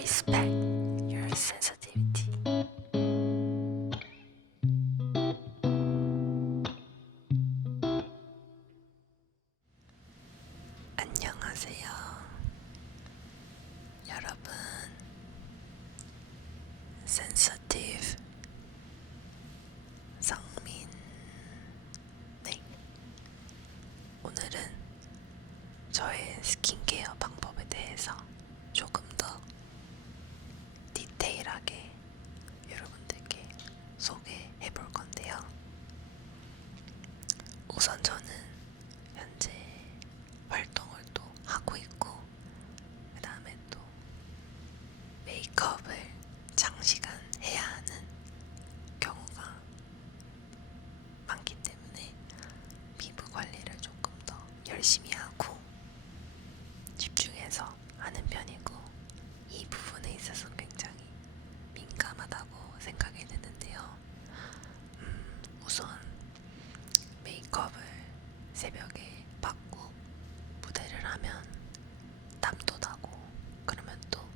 respect your sensitivity. 안녕하세요. 여러분, sensitive 성민. 네. 오늘은 저의 스킨케어 방법에 대해서 조금 더 디테일하게 여러분들께 소개해 볼 건데요. 우선 저는 현재 활동을 또 하고 있고, 그 다음에 또 메이크업을 장시간 해야 하는 경우가 많기 때문에 피부 관리를 조금 더 열심히 하고 집중해서 하는 편이고, 이 부분에 있어서 굉장히 민감하다고 생각이 드는데요. 우선 메이크업을 새벽에 받고 무대를 하면 땀도 나고, 그러면 또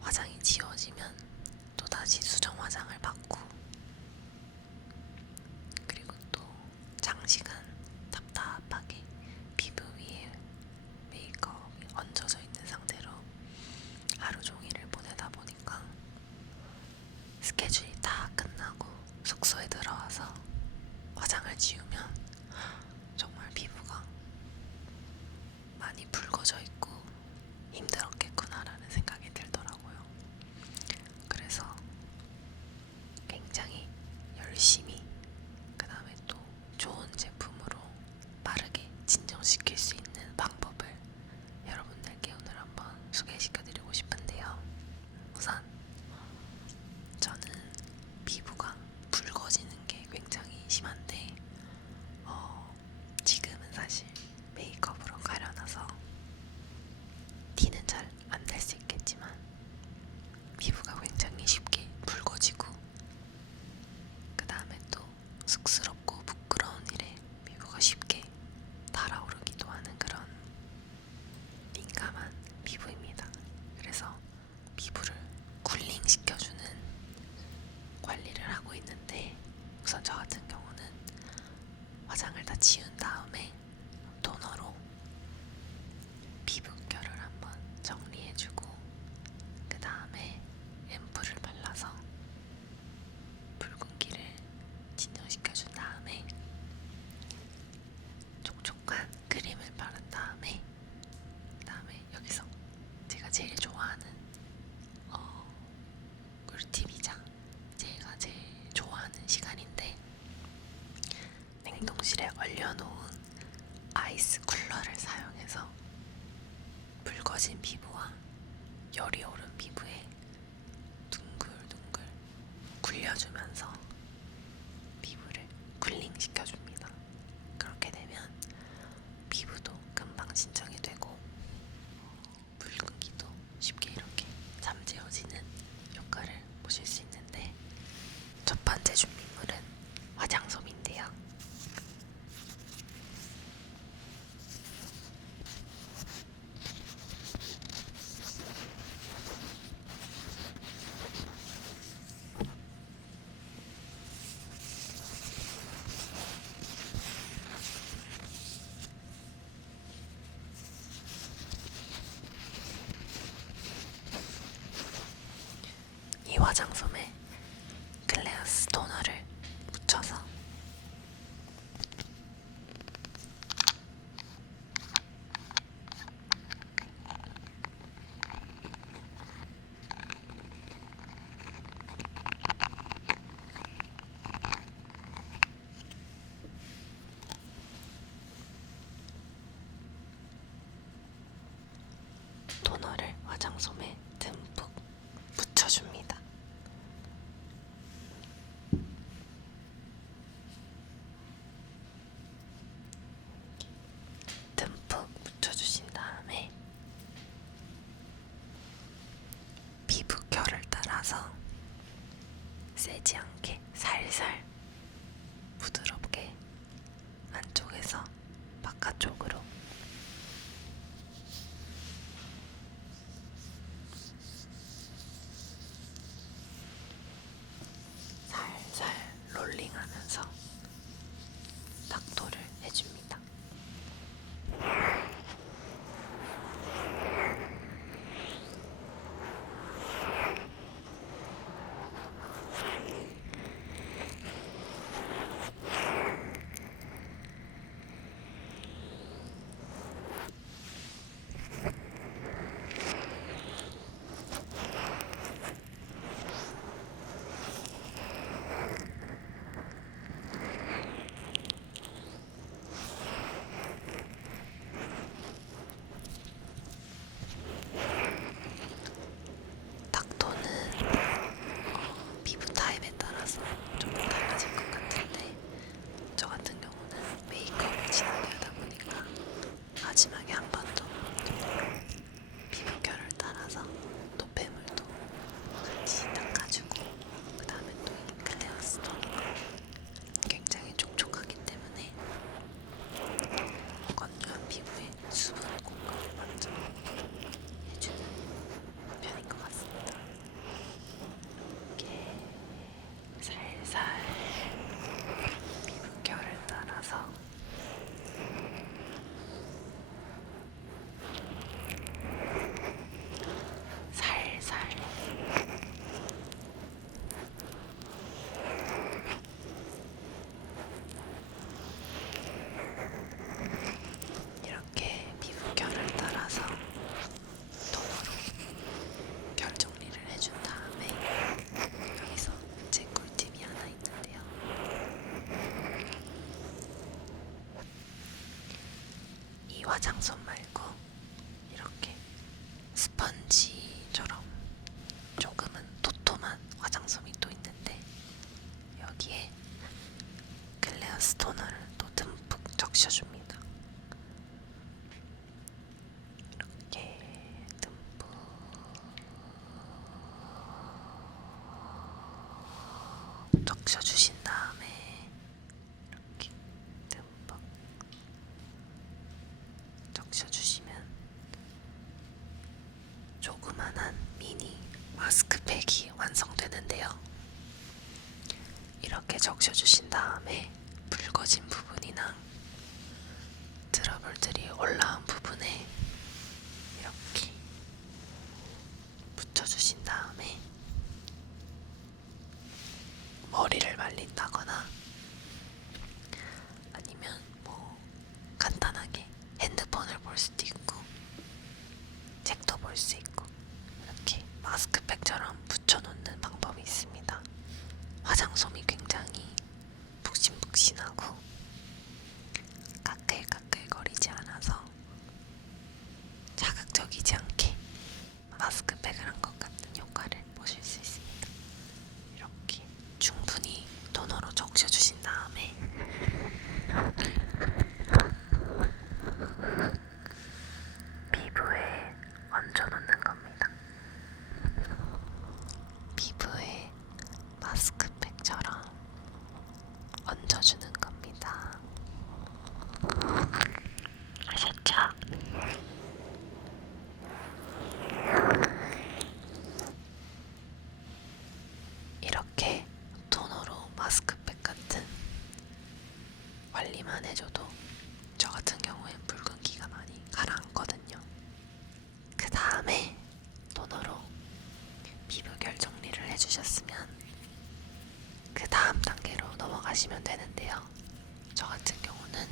화장이 지워지면 또다시 수정 화장을 받고, 그리고 또 장시간 답답하게 피부 위에 메이크업이 얹어져 있는 상태로 하루 종일을 보내다 보니까 스케줄이 다 끝나고 숙소에 들어와서 화장을 지우면 정말 피부가 많이 붉어져 있고 힘들었겠구나라는 생각이 들더라고요. 그래서 굉장히 열심히, 그 다음에 또 좋은 제품으로 빠르게 진정시킬 수 있는 방법을 여러분들께 오늘 한번 소개시켜드리고 싶은데요. 우선 저는 피부가 붉어지는 게 굉장히 심한데, 지금은 사실 메이크업으로 가려놔서 티는 잘 안 날 수 있겠지만 피부가 굉장히 쉽게 붉어지고, 그 다음에 또 쑥스럽고 부끄러운 일에 피부가 쉽게 달아오르기도 하는 그런 민감한 피부입니다. 그래서 피부를 쿨링 시켜주는 관리를 하고 있는데, 우선 저 같은 경우는 화장을 다 지운 다음에 토너로 피부결을 한번 정리해주고, 그 다음에 앰플을 발라서 붉은기를 진정시켜준 다음에 촉촉한 크림을 바른 다음에, 그 다음에 여기서 제가 제일 좋아하는 꿀팁이자 제가 제일 좋아하는 시간인데, 냉동실에 얼려놓은 아이스 쿨러를 사용해서 붉어진 피부와 열이 오른 피부에 둥글둥글 굴려주면서 피부를 쿨링 시켜줍니다. 그렇게 되면 피부도 금방 진정이 되고 붉은기도 쉽게 이렇게 잠재워지는 효과를 보실 수 있는데, 첫 번째 준비물은 화장솜인데요. 이 화장솜에 글래스 토너를 묻혀서 토너를 화장솜에 듬뿍 묻혀줍니다. 듬뿍 묻혀주신 다음에 피부 결을 따라서 세지 않게 살살 부드럽게 안쪽에서 바깥쪽으로 롤링하면서 닥도를 해줍니다. 닥도는 피부 타입에 따라서 좀 달라질 것 같은데 저 같은 경우는 메이크업을 진하게 하다 보니까 마지막에 한 번 더 피부결을 따라서 노폐물도 같이 닦아주고 그 다음에 또 이 클레어스 토너가 굉장히 촉촉하기 때문에 건조한 피부에 수분 공급을 먼저 해주는 편인 것 같습니다. 이렇게 살살 피부결을 따라서 살살 이렇게 피부결을 따라서 토너로 결 정리를 해준 다음에 여기서 제 꿀팁이 하나 있는데요. 이 화장솜 말고 이렇게 스펀지처럼 조금은 도톰한 화장솜이 또 있는데 여기에 클레어스 토너를 또 듬뿍 적셔줍니다. 이렇게 듬뿍 적셔주신 다음에 이렇게 듬뿍 적셔주시면 조그만한 미니 마스크팩이 완성되는데요. 이렇게 적셔주신 다음에 붉어진 부분이나 트러블들이 올라온 부분에 이렇게 붙여주신 다음에 머리를 말린다거나 아니면 뭐 간단하게 핸드폰을 볼 수도 있고 책도 볼 수 있고 이렇게 마스크팩처럼 붙여놓는 방법이 있습니다. 화장솜이 굉장히 푹신푹신하고 까끌까끌거리지 않아서 자극적이지 않게 마스크팩을 한 것 같은 효과를 보실 수 있습니다. 이렇게 충분히 토너로 적셔주신 다음에 피부에 얹어놓는 겁니다. 피부에 마스크팩처럼 얹어주는 겁니다. 아셨죠? 이렇게 토너로 마스크팩 같은 관리만 해줘도 저 같은 경우엔 붉은기가 많이 가라앉거든요. 그 다음에 토너로 피부결 정리를 해주셨으면 그 다음 단계로 넘어가시면 되는데요. 저 같은 경우는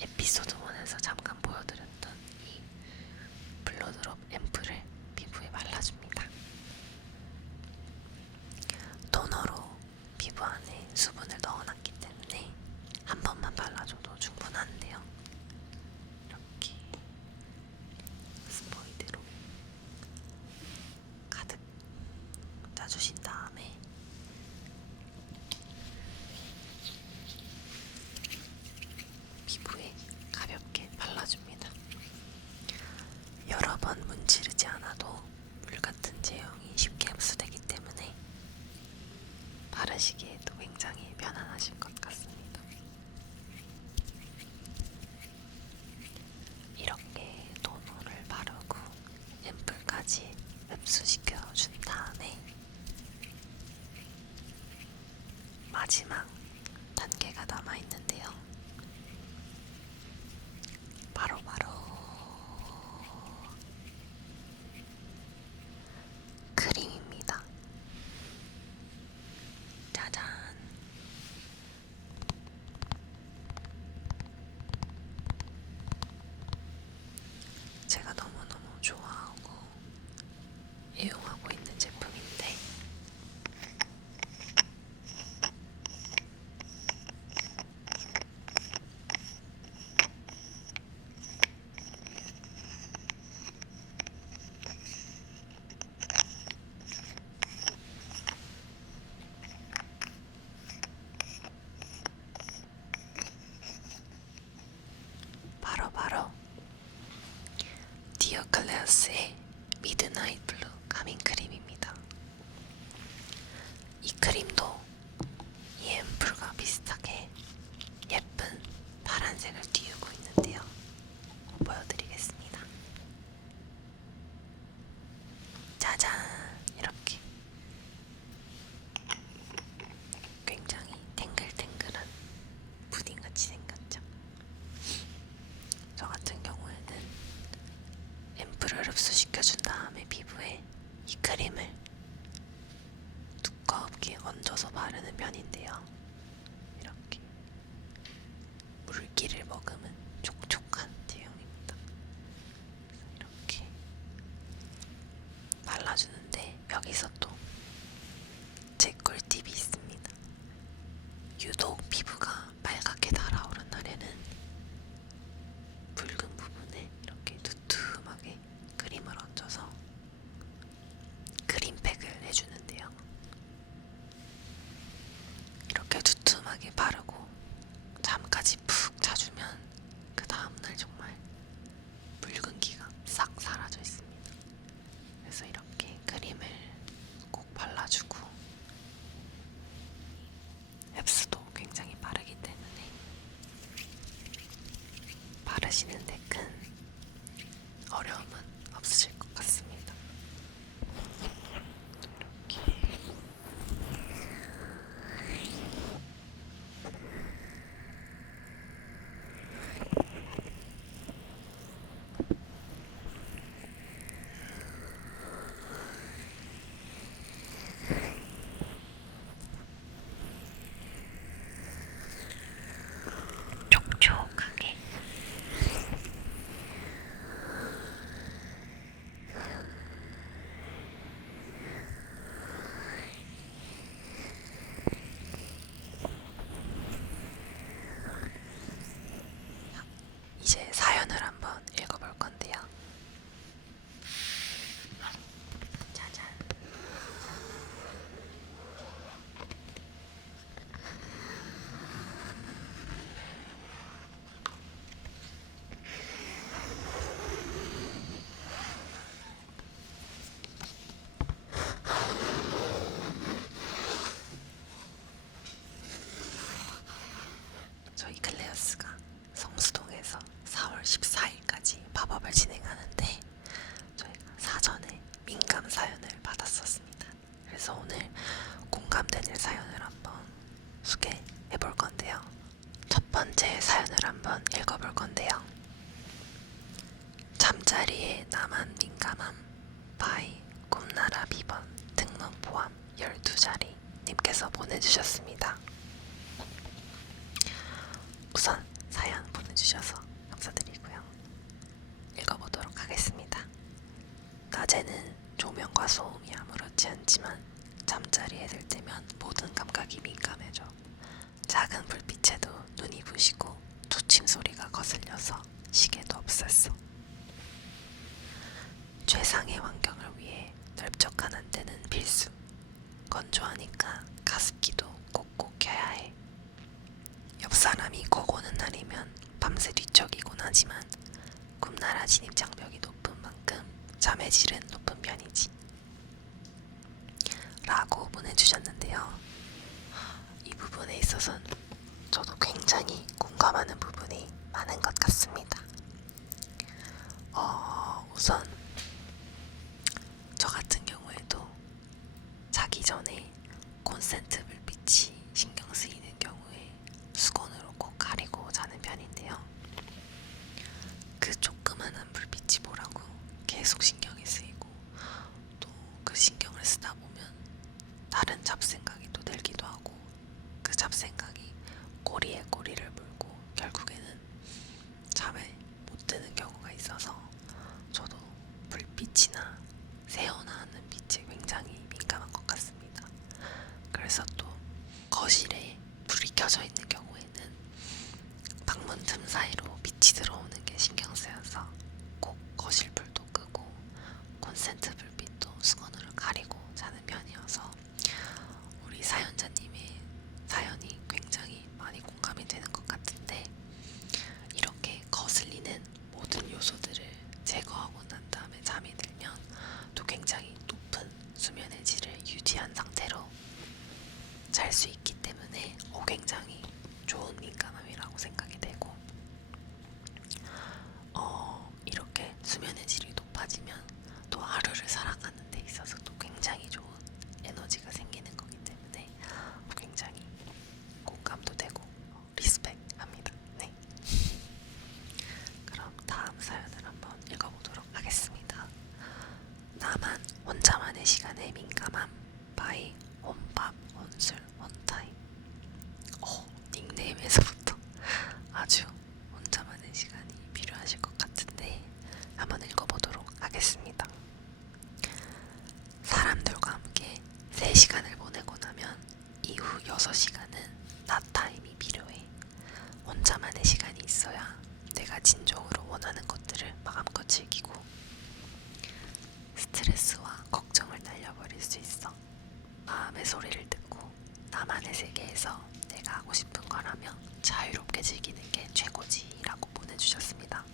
에피소드 1에서 잠깐 보여드렸던 이 블러드롭 앰플을 피부에 발라줍니다. 토너로 피부 안에 수분을 넣어놨기 때문에 한 번만 발라줘도 충분한데요. 이렇게 스포이드로 가득 짜주신 다음에 피부에 가볍게 발라줍니다. 여러 번 문지르지 않아도 물 같은 제형이 쉽게 흡수되기 때문에 바르시기에도 굉장히 편안하실 것 같습니다. 이렇게 토너를 바르고 앰플까지 흡수시켜준 다음에 마지막 단계가 남아있는데요. 바로 크림입니다. 짜잔. 제가 너무너무 좋아하고 애용하고 있는 제품인데 바로 디어 클래스의 미드나잇 블루 가민 크림입니다. 이 크림도 이 앰플과 비슷하게 예쁜 파란색을 띄우고 있는데요. 보여드리겠습니다. 짜잔! 이렇게 굉장히 탱글탱글한 푸딩같이 생겼죠. 저 같은 경우에는 앰플을 흡수시켜준 다음에 피부에 이 크림을 두껍게 얹어서 바르는 편인데요. 이렇게 물기를 머금은 촉촉한 제형입니다. 이렇게 발라주는데 여기서 또 제 꿀팁이 있습니다. 유독 피부가 빨갛게 달아오른 날에는 붉은 부분에 이렇게 두툼하게 크림을 얹어서 크림팩을 해주는데요. 이렇게 두툼하게 바르고 잠까지 푹 자주면 그 다음날 정말 붉은기가 싹 사라져 있습니다. 그래서 이렇게 크림을 꼭 발라주고 흡수도 굉장히 빠르기 때문에 바르시는데 큰 어려움은 없으실 것 같습니다. 이렇게 촉촉하게 이제 사연을 한번 읽어볼 건데요. 짜잔. 저희 클레어스가 성수동에서 4월 14일까지 팝업을 진행하는데 저희가 사전에 민감 사연을 받았었습니다. 그래서 오늘 공감되는 사연을 한번 소개해 볼 건데요. 첫 번째 사연을 한번 읽어볼 건데요. 잠자리에 나만 민감함 바이 꿈나라 비번 등문 포함 12자리 님께서 보내주셨습니다. 우선 사연 보내주셔서 감사드리고요. 읽어보도록 하겠습니다. 낮에는 조명과 소음이 아무렇지 않지만 잠자리에 들 때면 모든 감각이 민감해져 작은 불빛에도 눈이 부시고 초침 소리가 거슬려서 시계도 없었어. 최상의 환경을 위해 넓적한 안대는 필수. 건조하니까 가습기도 꼭꼭 켜야 해. 옆 사람이 꼭 오는 날이면 밤새 뒤척이곤 하지만 꿈나라 진입 장벽이 높은 만큼 잠의 질은 높은 편이지. 라고 보내주셨는데요. 이 부분에 있어서는 저도 굉장히 공감하는 부분이 많은 것 같습니다. 우선 저 같은 경우에도 자기 전에 콘센트 불빛이 신경 쓰이는 경우에 수건으로 꼭 가리고 자는 편인데요. 그 조그만한 불빛이 뭐라고 계속 신경이 쓰이고, 또 그 신경을 쓰다 보면 다른 잡생각이 또 들기도 하고, 그 잡생각이 꼬리에 꼬리를 물고 결국에는 잠에 못 드는 경우가 있어서 저도 불빛이나 새어나 하는 빛에 굉장히 민감한 것 같습니다. 그래서 또 거실에 불이 켜져 있는 경우에는 방문 틈 사이로 빛이 들어오는 게 신경 쓰여서 꼭 거실 불도 끄고 콘센트 불빛도 수건으로 가리고 자는 편이어서 우리 사연자님의 사연이 굉장히 많이 공감이 되는 것 같은데, 이렇게 거슬리는 모든 요소들을 제거하고 난 다음에 잠이 들면 또 굉장히 높은 수면의 질을 유지한 상태로 잘 수 있기 때문에 굉장히 좋은 민감함이라고 생각이 되고, 이렇게 수면의 질이 높아지면 또 하루를 살아가는 데 있어서 또 굉장히 좋은 에너지가 생기는 거기 때문에 굉장히 공감도 되고 리스펙합니다. 네. 그럼 다음 사연을 한번 읽어보도록 하겠습니다. 나만 혼자만의 시간에 민감함 바이 혼밥 혼술 혼타임. 닉네임에서부터 아주 혼자만의 시간이 필요하실 것 같은데 한번 읽어보도록 하겠습니다. 사람들과 함께 3시간을 보내고 나면 이후 6시간은 나타임이 필요해. 혼자만의 시간이 있어야 내가 진정으로 원하는 것들을 마음껏 즐기고 스트레스와 걱정을 날려버릴 수 있어. 마음의 소리를 듣고 나만의 세계에서 내가 하고 싶은 걸 하며 자유롭게 즐기는 게 최고지 라고 보내주셨습니다.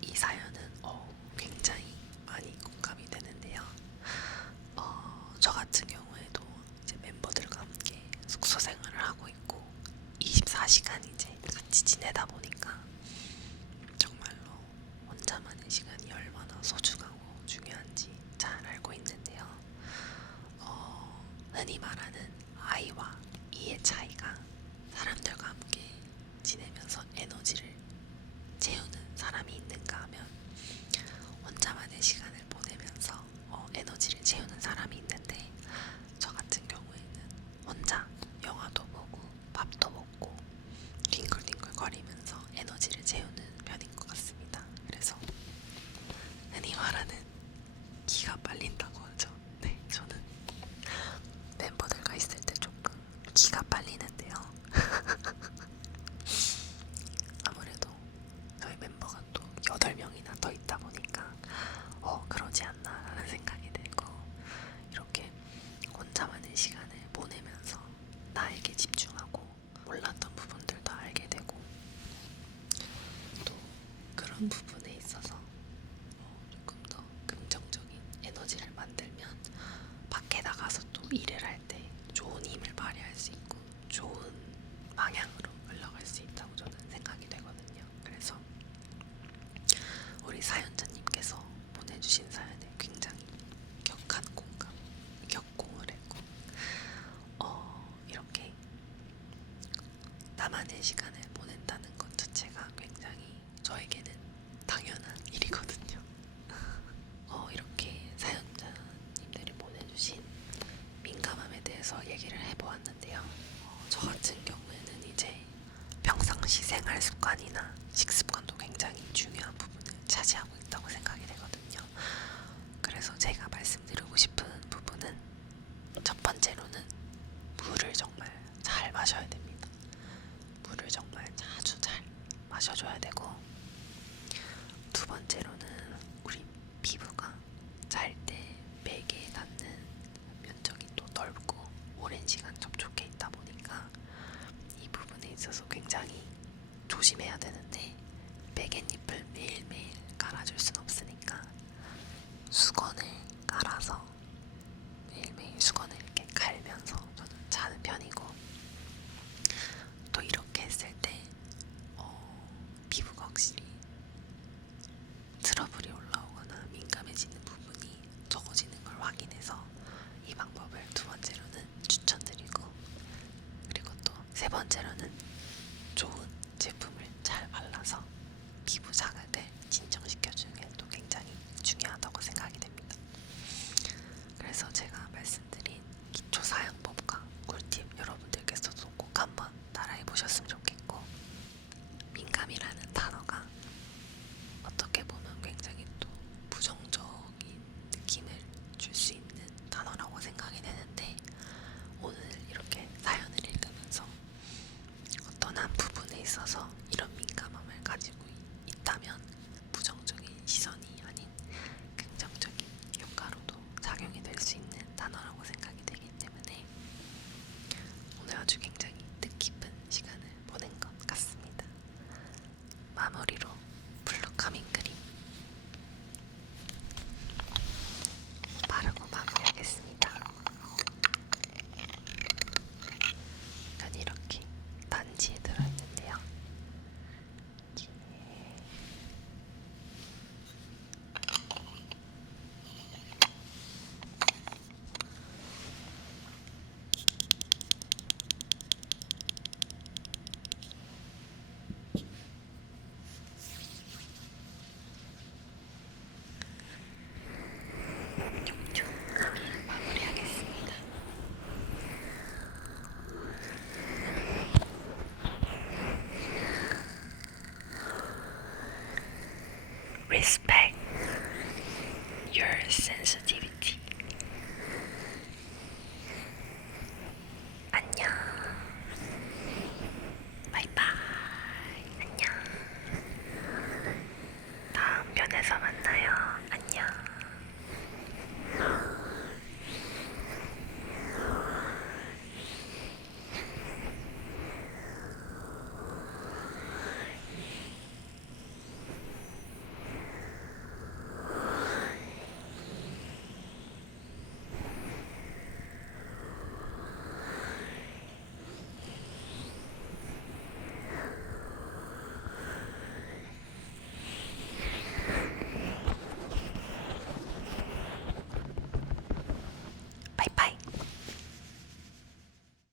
이 사연은 굉장히 많이 공감이 되는데요. 저 같은 경우에도 이제 멤버들과 함께 숙소 생활을 하고 있고 24시간 이제 같이 지내다 보니까 정말로 혼자만의 시간이 얼마나 소중하고 중요한지 잘 알고 있는데요. 흔히 말하는 I와 E의 차이가, 사람들과 함께 지내면서 에너지를 채우는 사람이 있는가 하면 혼자만의 시간을 보내면서 에너지를 채우는 사람이 있는데, 저 같은 경우에는 혼자 영화도 보고 밥도 먹고 뒹굴뒹굴 거리면서 에너지를 채우는 편인 것 같습니다. 그래서 흔히 말하는 기가 빨린다고 하죠. 네, 저는 멤버들과 있을 때 조금 기가 빨리는데요. 아무래도 저희 멤버가 또 8명이나 더 있다 보니까 그러지 않나 라는 생각이 들고, 이렇게 혼자만의 시간을 보내면서 나에게 집중하고 몰랐던 부분들도 알게 되고, 또 그런 부분에 있어서 조금 더 긍정적인 에너지를 만들면 밖에 나가서 또 일을 할 때 좋은 힘을 발휘할 수 있고 좋은 방향으로 흘러갈 수 있다고 저는 생각이 되거든요. 그래서 우리 사연자님께서 보내주신 사연에 굉장히 격한 격공을 했고, 이렇게 나만의 시간을 보낸다는 것 자체가 굉장히 저에게는 당연한 일이거든요. 이렇게 사연자님들이 보내주신 민감함에 대해서 얘기를 해보았는데요. 저 같은 경우에는 이제 평상시 생활 습관이나 식습관도 굉장히 중요한 부분을 차지하고 있다고 생각이 되거든요. 그래서 제가 말씀드리고 싶은 부분은, 첫 번째로는 물을 정말 잘 마셔야 됩니다. 물을 정말 아주 잘 마셔줘야 되고, 두 번째로는 우리 피부가 잘 때 베개에 닿는 면적이 또 넓고 오랜 시간 접촉해 있다 보니까 이 부분에 있어서 굉장히 조심해야 되는데, 베갯잎을 매일매일 깔아줄 순 없으니까 수건을 깔아서 매일매일 수건을 이렇게 갈면서 저는 자는 편이고, 또 이렇게 했을 때 피부가 확실히 트러블이 올라오거나 민감해지는 부분이 적어지는 걸 확인해서 이 방법을 두 번째로는 추천합니다. 번째로는 좋은 제품을 잘 발라서 피부 자극을 진정시켜주는 게 또 굉장히 중요하다고 생각이 됩니다. 그래서 제가 말씀드린 기초 사용법과 꿀팁 여러분들께서도 꼭 한번 따라해 보셨으면 좋겠고, 민감이라는 단어가 어떻게 보면 굉장히 또 부정적인 느낌을 줄 수 있는 단어라고 생각이 되는데, 오늘 이렇게 사연을 읽으면서 어떤 한 부분에 있어서 이런 민감함을 가지고 있다면 부정적인 시선이 아닌 긍정적인 효과로도 작용이 될 수 있는 단어라고 생각이 되기 때문에 오늘 아주 굉장히